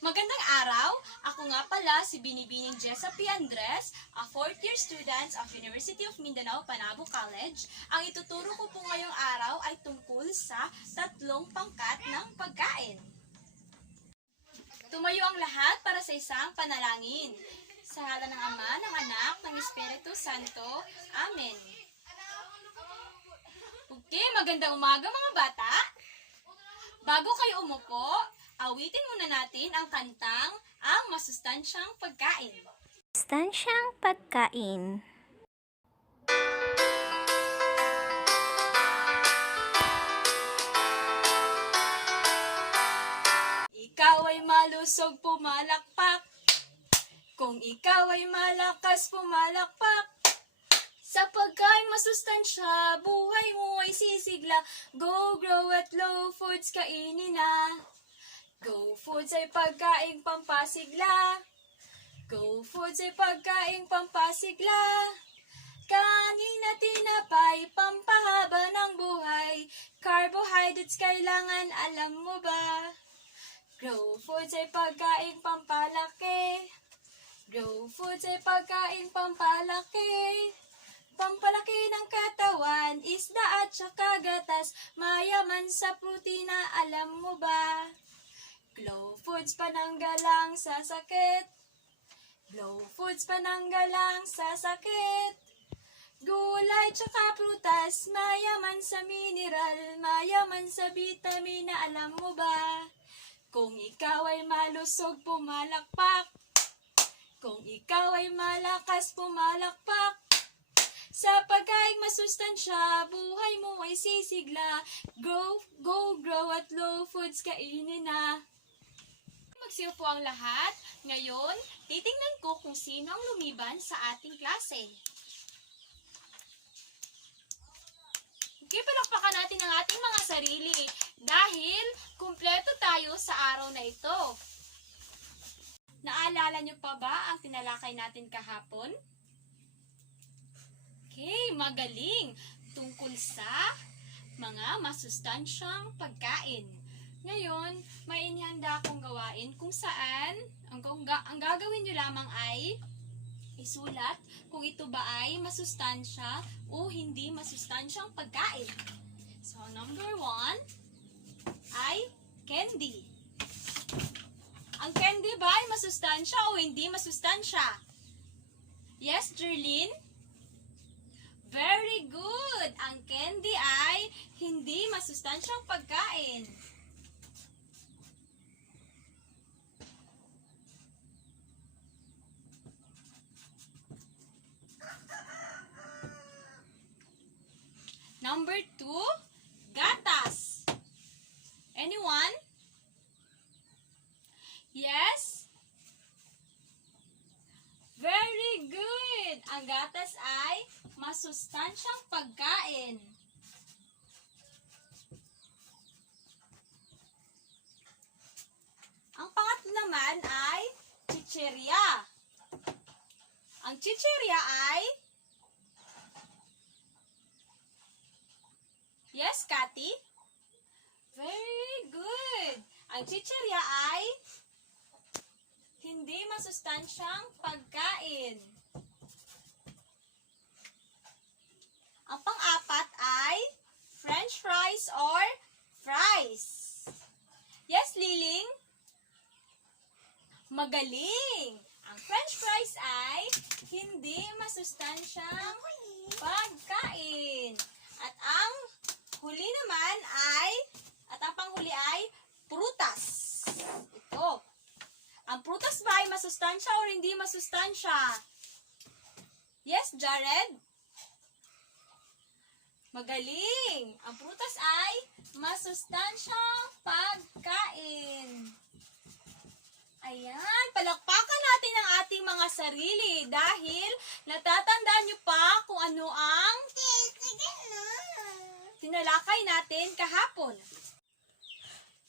Magandang araw! Ako nga pala si Binibining Jessa P. Andres, a 4th year student of University of Mindanao, Panabo College. Ang ituturo ko po ngayong araw ay tungkol sa tatlong pangkat ng pagkain. Tumayo ang lahat para sa isang panalangin. Sa ngalan ng Ama, ng Anak, ng Espiritu Santo. Amen. Okay, magandang umaga mga bata! Bago kayo umupo, awitin muna natin ang kantang Ang Masustansyang Pagkain. Masustansyang pagkain. Ikaw ay malusog, pumalakpak. Kung ikaw ay malakas, pumalakpak. Sa pagkain masustansya, buhay mo ay sisigla. Go, grow at low foods, kainin na. Go Foods ay pagkaing pampasigla. Go Foods ay pagkaing pampasigla. Kanin at tinapay, pampahaba ng buhay. Carbohydrates kailangan, alam mo ba? Grow Foods ay pagkaing pampalaki. Grow Foods ay pagkaing pampalaki. Pampalaki ng katawan, isda at saka gatas, mayaman sa protina, alam mo ba? Glow Foods pananggalang sa sakit. Glow Foods pananggalang sa sakit. Gulay tsaka prutas, mayaman sa mineral, mayaman sa vitamina, alam mo ba? Kung ikaw ay malusog, pumalakpak. Kung ikaw ay malakas, pumalakpak. Sa pagkaing masustansya, buhay mo ay sisigla. Grow at low foods, kainin na. Magsiupo ang lahat. Ngayon, titingnan ko kung sino ang lumiban sa ating klase. Okay, palakpakan natin ang ating mga sarili dahil kumpleto tayo sa araw na ito. Naalala niyo pa ba ang tinalakay natin kahapon? Okay, magaling! Tungkol sa mga masustansyang pagkain. Ngayon, may inihanda akong gawain kung saan ang gagawin nyo lamang ay isulat kung ito ba ay masustansya o hindi masustansyang pagkain. So, number 1 ay candy. Ang candy ba ay masustansya o hindi masustansya? Yes, Jerlyn? Very good! Ang candy ay hindi masustansyang pagkain. Number 2, gatas. Anyone? Yes? Very good! Ang gatas ay masustansyang pagkain. Ang pangatlo naman ay chichirya. Ang chichirya ay yes, Cathy? Very good! Ang chichirya ay hindi masustansyang pagkain. Ang pang-apat ay French fries or fries. Yes, Liling? Magaling! Ang French fries ay hindi masustansyang pagkain. At ang huli naman ay, ang panghuli ay prutas. Ito. Ang prutas ba ay masustansya o hindi masustansya? Yes, Jared? Magaling! Ang prutas ay masustansyang pagkain. Ayan, palakpakan natin ang ating mga sarili dahil natatandaan niyo pa kung ano ang tinalakay natin kahapon.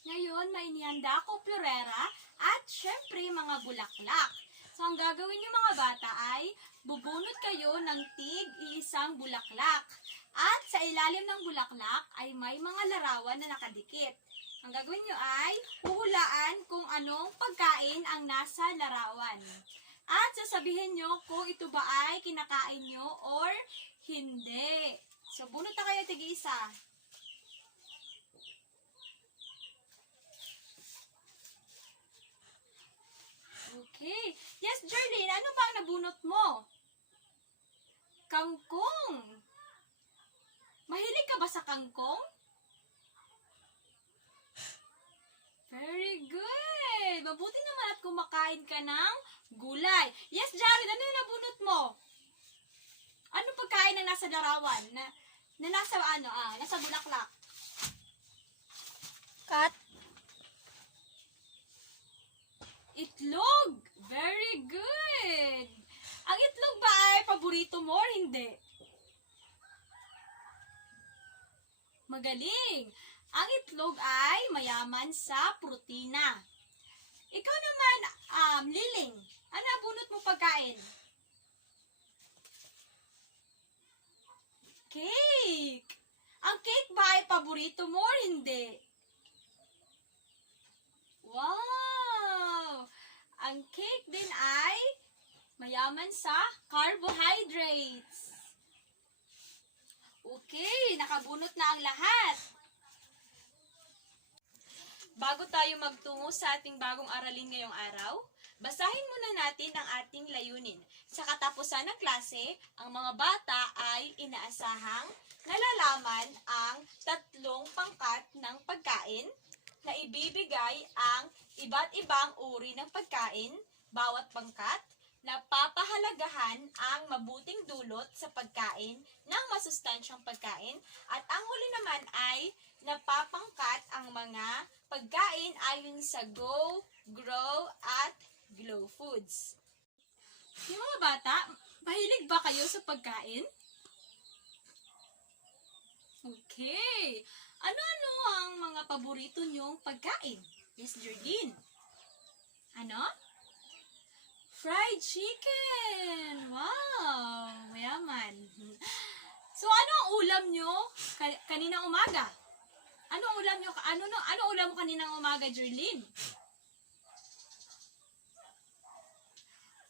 Ngayon, may inihanda ako florera at syempre mga bulaklak. So, ang gagawin niyo mga bata ay bubunot kayo ng tig-iisang bulaklak. At sa ilalim ng bulaklak ay may mga larawan na nakadikit. Ang gagawin nyo ay huhulaan kung anong pagkain ang nasa larawan. At sasabihin nyo kung ito ba ay kinakain nyo or hindi. So, bunot na kayo tig-isa. Okay. Yes, Jerlyn, ano ba ang nabunot mo? Kangkong. Mahilig ka ba sa kangkong? Very good! Mabuti naman at kumakain ka ng gulay. Yes, Jared, ano yung nabunot mo? Anong pagkain na nasa larawan? Na nasa nasa bulaklak? Cut. Itlog! Very good! Ang itlog ba ay paborito mo or hindi? Magaling! Ang itlog ay mayaman sa protina. Ikaw naman, Liling, ano bunot mo pagkain? Cake! Ang cake ba ay paborito mo or hindi? Wow! Ang cake din ay mayaman sa carbohydrates. Okay, nakabunot na ang lahat. Bago tayo magtungo sa ating bagong aralin ngayong araw, basahin muna natin ang ating layunin. Sa katapusan ng klase, ang mga bata ay inaasahang nalalaman ang 3 pangkat ng pagkain na ibibigay ang iba't ibang uri ng pagkain, bawat pangkat, na papahalagahan ang mabuting dulot sa pagkain ng masustansyang pagkain at ang huli naman ay napapangkat ang mga pagkain ayon sa Go, Grow, at Glow Foods. Yung mga bata, mahilig ba kayo sa pagkain? Okay. Ano-ano ang mga paborito nyong pagkain? Yes, Jardine. Ano? Fried chicken! Wow! Mayaman. So, ano ang ulam nyo kaninang umaga? Ano ang ulam nyo? Ano ulam mo kaninang umaga, Jerlyn?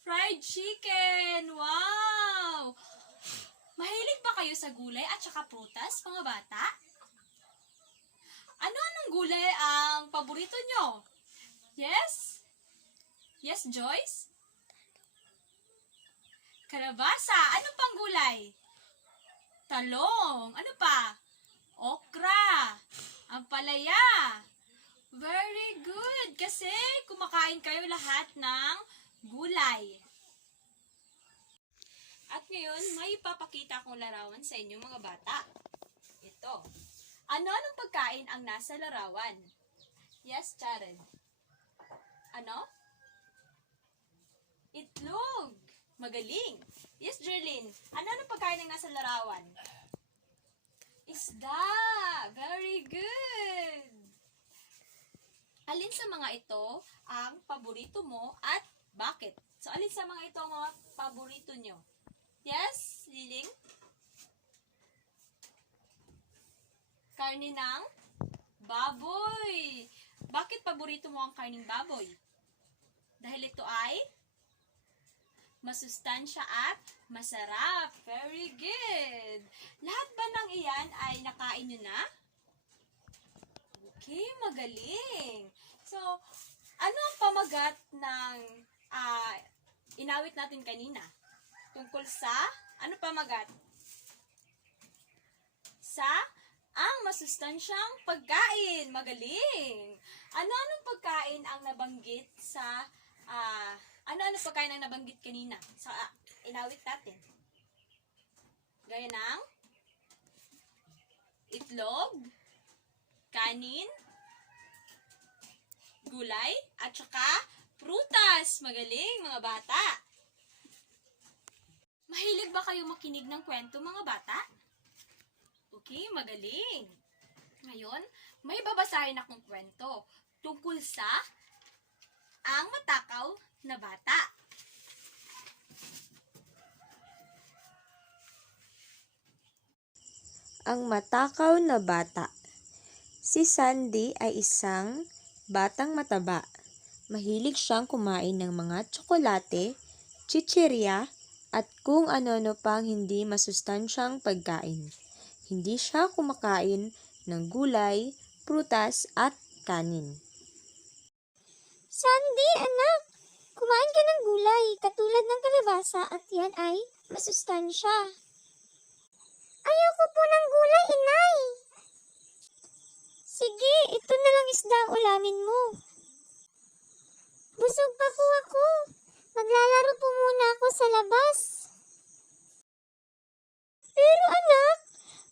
Fried chicken! Wow! Mahilig ba kayo sa gulay at saka prutas, mga bata? Ano-anong gulay ang paborito nyo? Yes? Yes, Joyce? Kalabasa. Ano pang gulay? Talong. Ano pa? Okra. Ampalaya. Very good. Kasi kumakain kayo lahat ng gulay. At ngayon, may ipapakita akong larawan sa inyo mga bata. Ito. Ano-anong pagkain ang nasa larawan? Yes, Charen. Ano? Itlog. Magaling. Yes, Jerlyn. Ano pagkain ang nasa larawan? Isda. Very good. Alin sa mga ito ang paborito mo at bakit? So, alin sa mga ito ang mga paborito nyo? Yes, Liling? Karne ng baboy. Bakit paborito mo ang karning baboy? Dahil ito ay masustansya at masarap. Very good. Lahat ba ng iyan ay nakain nyo na? Okay, magaling. So, ano ang pamagat ng inawit natin kanina? Tungkol sa, ano pamagat? Sa ang masustansyang pagkain. Magaling. Ano-anong pagkain ang nabanggit sa ano pagkain ang nabanggit kanina sa inawit natin? Gaya ng itlog, kanin, gulay, at saka prutas. Magaling, mga bata. Mahilig ba kayo makinig ng kwento, mga bata? Okay, magaling. Ngayon, may babasahin akong kwento tungkol sa ang matakaw na bata. Ang matakaw na bata. Si Sandy ay isang batang mataba. Mahilig siyang kumain ng mga tsokolate, chichirya, at kung ano-ano pang hindi masustansyang pagkain. Hindi siya kumakain ng gulay, prutas at kanin. Sandy, anak! Kumain ka ng gulay, katulad ng kalabasa at yan ay masustansya. Ayoko po ng gulay, inay! Sige, ito na lang isda ang ulamin mo. Busog pa po ako. Maglalaro po muna ako sa labas. Pero anak,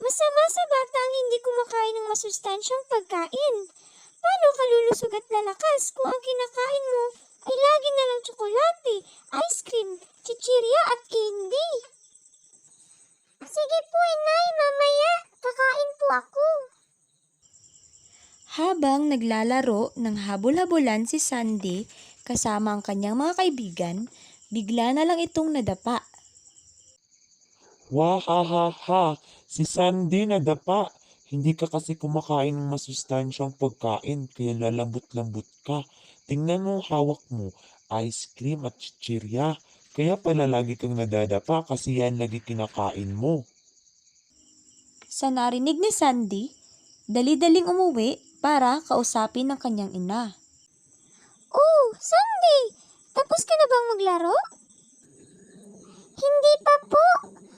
masama sa bata ang hindi kumakain ng masustansyang pagkain. Paano ka lulusog at lalakas kung ang kinakain mo ay lagi na lang tsokolate, ice cream, chichirya at candy? Sige po, inay, mamaya. Kakain po ako. Habang naglalaro ng habol-habulan si Sandy kasama ang kanyang mga kaibigan, bigla na lang itong nadapa. Wahahaha, si Sandy nadapa. Hindi ka kasi kumakain ng masustansyang pagkain, kaya lalambot-lambot ka. Tingnan mo hawak mo, ice cream at chichirya. Kaya pala lagi kang nadadapa kasi yan lagi kinakain mo. Sa narinig ni Sandy, dali-daling umuwi para kausapin ng kanyang ina. Oh, Sandy! Tapos ka na bang maglaro? Hindi pa po.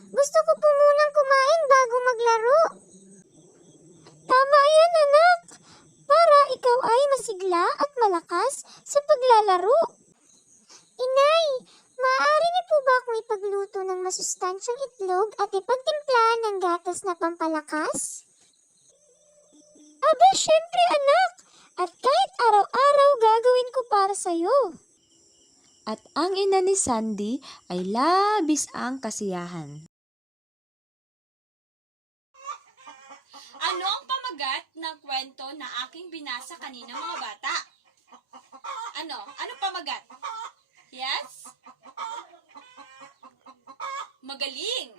Gusto ko po munang kumain bago maglaro. Tama yan, anak. Para ikaw ay masigla at malakas sa paglalaro. Inay, maaari niyo po ba akong ipagluto ng masustansyang itlog at ipagtimpla ng gatas na pampalakas? Aba, syempre anak. At kahit araw-araw gagawin ko para sa'yo. At ang ina ni Sandy ay labis ang kasiyahan. Ano ang pamagat ng kwento na aking binasa kanina mga bata? Ano? Ano pamagat? Yes? Magaling!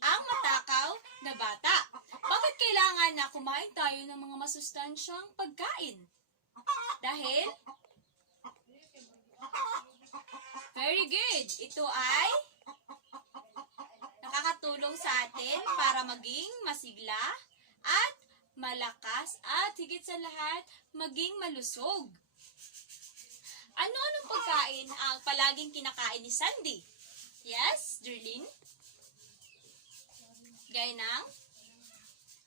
Ang matakaw na bata. Bakit kailangan na kumain tayo ng mga masustansyang pagkain? Dahil? Very good! Ito ay nakakatulong sa atin para maging masigla at malakas at higit sa lahat, maging malusog. Ano-anong pagkain ang palaging kinakain ni Sandy? Yes, Jerlyn? Gaya ng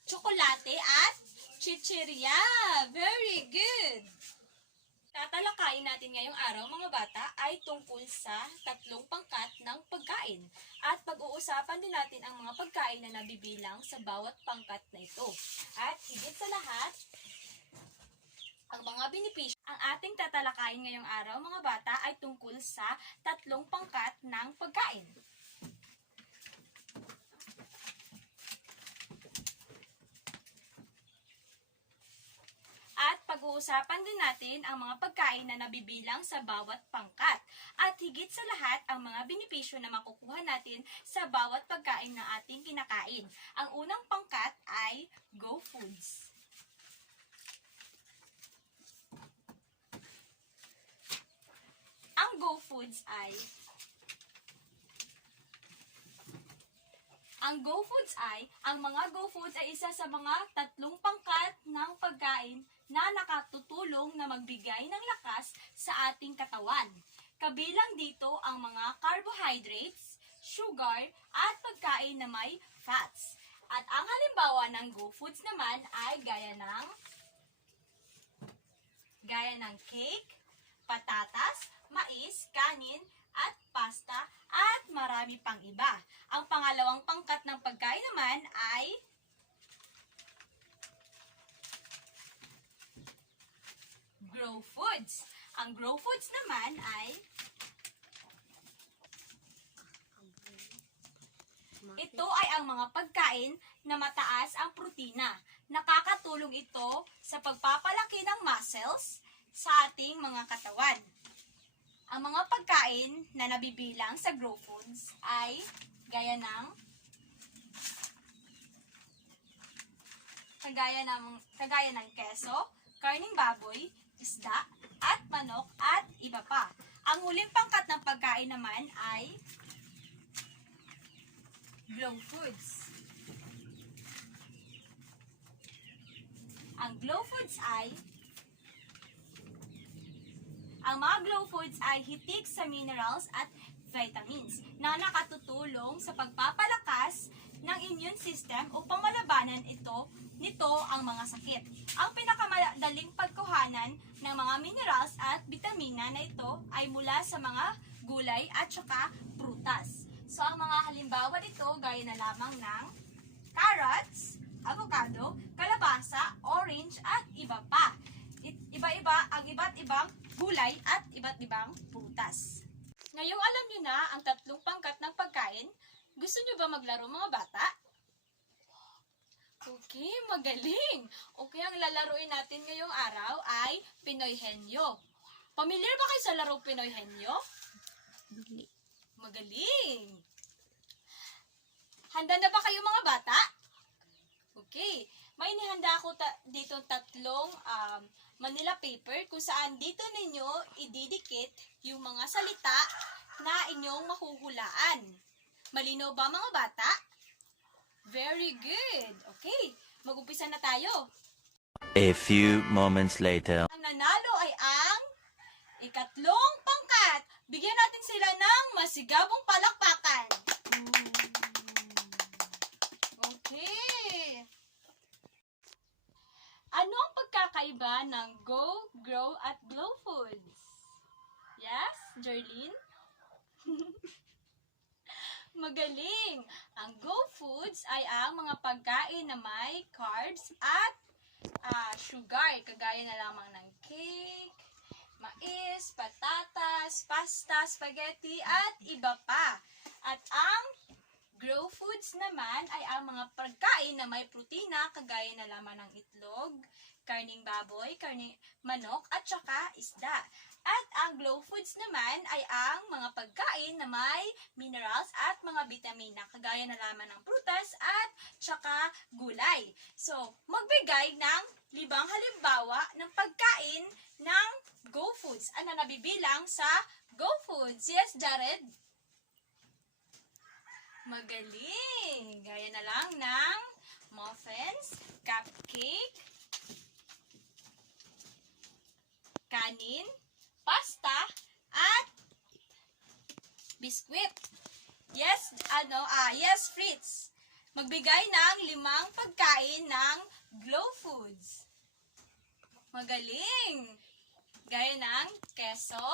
tsokolate at chichirya. Very good! Tatalakayin natin ngayong araw mga bata ay tungkol sa 3 pangkat ng pagkain. At pag-uusapan din natin ang mga pagkain na nabibilang sa bawat pangkat na ito. At higit sa lahat, ang mga benepisyo. Ang ating tatalakayin ngayong araw mga bata ay tungkol sa 3 pangkat ng pagkain. At pag-uusapan din natin ang mga pagkain na nabibilang sa bawat pangkat. At higit sa lahat, ang mga benepisyo na makukuha natin sa bawat pagkain na ating kinakain. Ang unang pangkat ay Go Foods. Ang Go Foods ay ang mga Go Foods ay isa sa mga 3 pangkat ng pagkain na nakatutulong na magbigay ng lakas sa ating katawan. Kabilang dito ang mga carbohydrates, sugar, at pagkain na may fats. At ang halimbawa ng Go Foods naman ay gaya ng cake, patatas, mais, kanin, at pasta, at marami pang iba. Ang pangalawang pangkat ng pagkain naman ay Grow Foods. Ang Grow Foods naman ay ito ay ang mga pagkain na mataas ang protina. Nakakatulong ito sa pagpapalaki ng muscles sa ating mga katawan. Ang mga pagkain na nabibilang sa Grow Foods ay gaya ng kagaya ng keso, karning baboy, isda, at manok, at iba pa. Ang huling pangkat ng pagkain naman ay glow foods. Ang mga glow foods ay hitik sa minerals at vitamins na nakatutulong sa pagpapalakas ng immune system upang malabanan nito ang mga sakit. Ang pinakamadaling pagkuhanan ng mga minerals at bitamina na ito ay mula sa mga gulay at saka prutas. So, ang mga halimbawa nito gaya na lamang ng carrots, avocado, kalabasa, orange, at iba pa. Iba-iba ang iba't ibang gulay at iba't ibang prutas. Ngayong alam nyo na ang 3 pangkat ng pagkain, gusto nyo ba maglaro mga bata? Okay, magaling! Okay, ang lalaruin natin ngayong araw ay Pinoy Henyo. Pamilyar ba kayo sa laro Pinoy Henyo? Magaling! Handa na ba kayo mga bata? Okay, may inihanda ako dito 3 Manila paper kung saan dito ninyo ididikit yung mga salita na inyong mahuhulaan. Malinaw ba mga bata? Very good. Okay, mag-umpisa na tayo. A few moments later. Ang nanalo ay ang 3 pangkat. Bigyan natin sila ng masigabong palakpakan. Okay. Ano ang pagkakaiba ng Go, Grow, at Glow Foods? Yes, Jerlyn? Magaling! Ang Go Foods ay ang mga pagkain na may carbs at sugar, kagaya na lamang ng cake, mais, patatas, pasta, spaghetti, at iba pa. At ang Grow Foods naman ay ang mga pagkain na may protina, kagaya na lamang ng itlog, karning baboy, karning manok, at saka isda. At ang Glow Foods naman ay ang mga pagkain na may minerals at mga bitamina, kagaya na lamang ng prutas at saka gulay. So, magbigay ng 5 halimbawa ng pagkain ng Go Foods. Ano nabibilang sa Go Foods? Yes, Jared? Magaling! Gaya na lang ng muffins, cupcake, kanin, pasta, at biskwit. Yes, yes, Fritz. Magbigay ng 5 pagkain ng Glow Foods. Magaling! Gaya ng keso,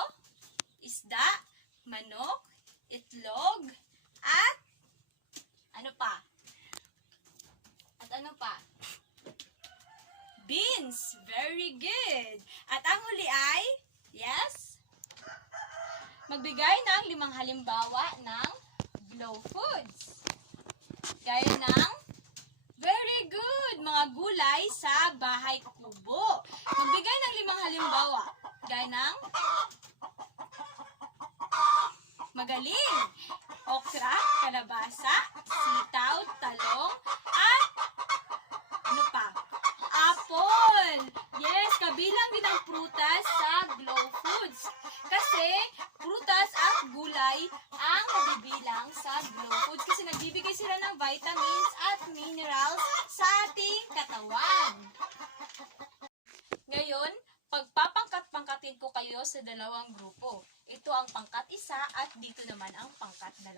isda, manok, itlog, at ano pa? At ano pa? Beans. Very good. At ang huli ay, yes? Magbigay ng 5 halimbawa ng Glow Foods. Gaya ng, very good, mga gulay sa bahay kubo. Magbigay ng 5 halimbawa. Gaya ng, magaling, okra, kalabasa, sitaw, talong, at ano pa? Apple! Yes, kabilang din ang prutas sa Glow Foods. Kasi prutas at gulay ang nabibilang sa Glow Foods kasi nagbibigay sila ng vitamins at minerals sa ating katawan. Ngayon, pagpapangkat-pangkatin ko kayo sa 2 grupo. Ito ang pangkat 1 at dito naman ang pangkat 2.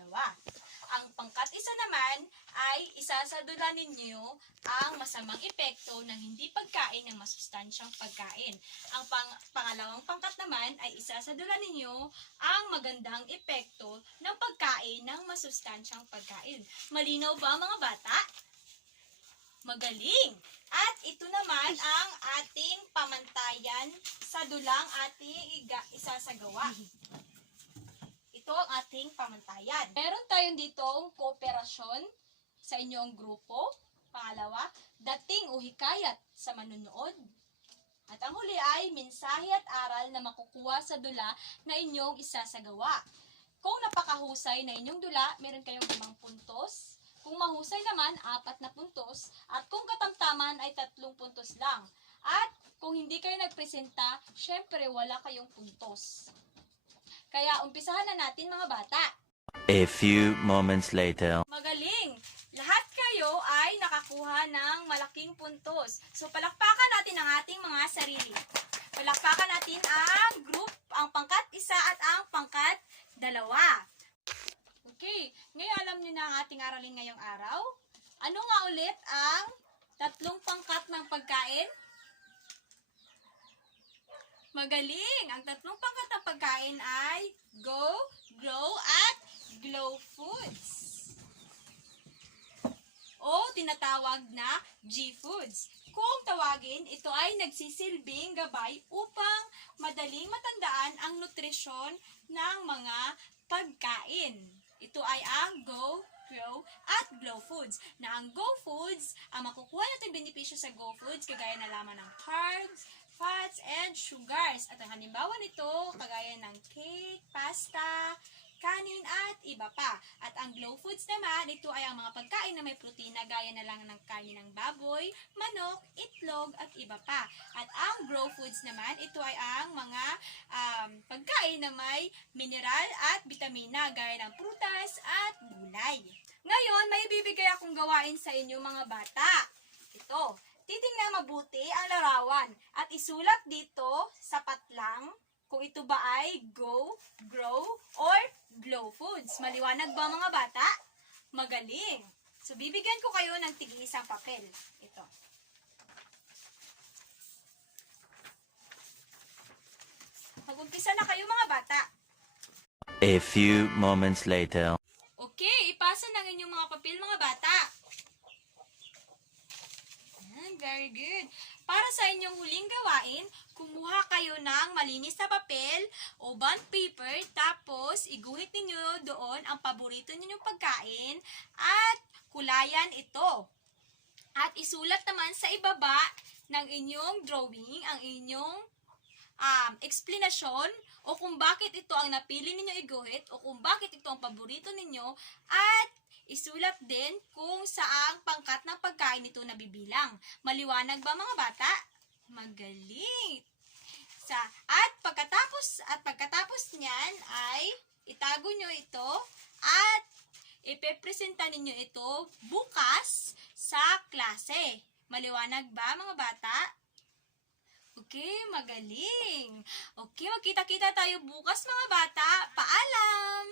Ang pangkat 1 naman ay isasadula ninyo ang masamang epekto ng hindi pagkain ng masustansyang pagkain. Ang pangalawang pangkat naman ay isasadula ninyo ang magandang epekto ng pagkain ng masustansyang pagkain. Malinaw ba mga bata? Magaling! At ito naman ang ating pamantayan sa dulang ating isasagawa. Ito ang ating pamantayan. Meron tayong ditong kooperasyon sa inyong grupo. Pangalawa, dating o hikayat sa manunood. At ang huli ay mensahe at aral na makukuha sa dula na inyong isasagawa. Kung napakahusay na inyong dula, meron kayong 5 puntos. Kung mahusay naman, 4 na puntos. At kung katamtaman ay 3 puntos lang. At kung hindi kayo nagpresenta, syempre wala kayong puntos. Kaya umpisahan na natin mga bata. A few moments later. Magaling! Lahat kayo ay nakakuha ng malaking puntos. So palakpakan natin ang ating mga sarili. Palakpakan natin ang group, ang pangkat 1 at ang pangkat 2. Okay, ngayon alam niyo na ang ating aralin ngayong araw. Ano nga ulit ang 3 pangkat ng pagkain? Magaling! Ang 3 pangkat ng pagkain ay Go, Grow, at Glow Foods. O tinatawag na G-Foods. Kung tawagin, ito ay nagsisilbing gabay upang madaling matandaan ang nutrisyon ng mga pagkain. Ito ay ang Go, Grow, at Glow Foods. Na ang Go Foods, ang makukuha natin benepisyo sa Go Foods, kagaya na lamang ng carbs, fats, and sugars. At ang halimbawa nito, kagaya ng cake, pasta, kanin, at iba pa. At ang Glow Foods naman, ito ay ang mga pagkain na may protina gaya na lang ng kanin ng baboy, manok, itlog, at iba pa. At ang Grow Foods naman, ito ay ang mga pagkain na may mineral at bitamina gaya ng prutas at gulay. Ngayon, may bibigay akong gawain sa inyo mga bata. Ito, titingnan mabuti ang larawan at isulat dito sa patlang kung ito ba ay Go, Grow, or Glow Foods. Maliwanag ba mga bata? Magaling! So, bibigyan ko kayo ng tig-isang papel. Ito. Mag-umpisa na kayo mga bata. A few moments later. Okay, ipasa ng inyong mga papel mga bata. Very good. Para sa inyong huling gawain, kumuha kayo ng malinis na papel o bond paper, tapos iguhit ninyo doon ang paborito ninyong pagkain at kulayan ito. At isulat naman sa ibaba ng inyong drawing ang inyong explanation o kung bakit ito ang napili ninyo iguhit o kung bakit ito ang paborito ninyo at isulat din kung saang pangkat ng pagkain ito nabibilang. Maliwanag ba mga bata? Magaling! At pagkatapos niyan ay itago nyo ito at ipepresenta ninyo ito bukas sa klase. Maliwanag ba mga bata? Okay, magaling. Okay, magkita-kita tayo bukas mga bata. Paalam!